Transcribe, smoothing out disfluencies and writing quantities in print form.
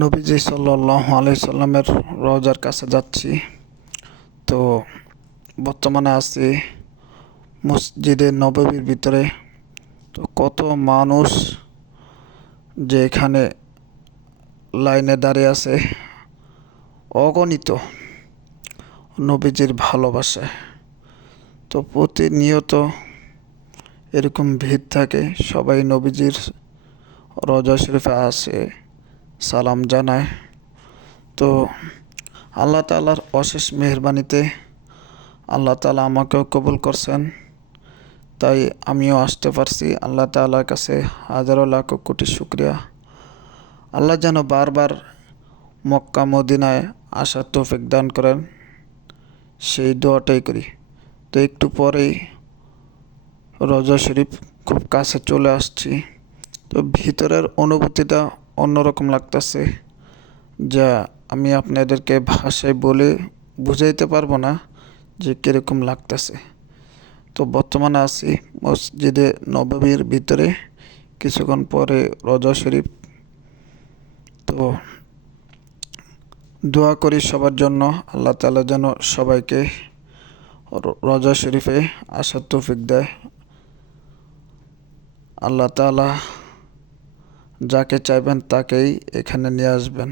নবীজি সাল্লাল্লাহু আলাইহি সাল্লামের রওজার কাছে যাচ্ছি। তো বর্তমানে আছি মসজিদে নববীর ভিতরে। তো কত মানুষ যে এখানে লাইনে দাঁড়িয়ে আছে, অগণিত নবীজির ভালোবাসায়। তো প্রতিনিয়ত এরকম ভিড় থাকে, সবাই নবীজির রওজা শরীফে আসে, সালাম জানায়। তো আল্লাহ তাআলার অশেষ মেহেরবানিতে আল্লাহ তাআলা আমাকেও কবুল করছেন, তাই আমিও আসতে পারছি। আল্লাহ তাআলার কাছে হাজারো লাখ কোটি শুকরিয়া। আল্লাহ যেন বারবার মক্কা মদিনায় আসার তৌফিক দান করেন, সেই দোয়াটাই করি। তো একটু পরেই রওজা শরীফ খুব কাছে চলে আসছি। তো ভিতরের অনুভূতিটা অন্যরকম লাগতেছে, যা আমি আপনাদেরকে ভাষায় বলে বুঝাইতে পারবো না যে কীরকম লাগতেছে। তো বর্তমানে আছি মসজিদে নববীর ভিতরে, কিছুক্ষণ পরে রওজা শরীফ। তো দোয়া করি সবার জন্য, আল্লাহ তাআলা যেন সবাইকে রওজা শরীফে আসার তৌফিক দেয়। আল্লাহ তাআলা যাকে চাইবেন তাকেই এখানে নিয়ে আসবেন।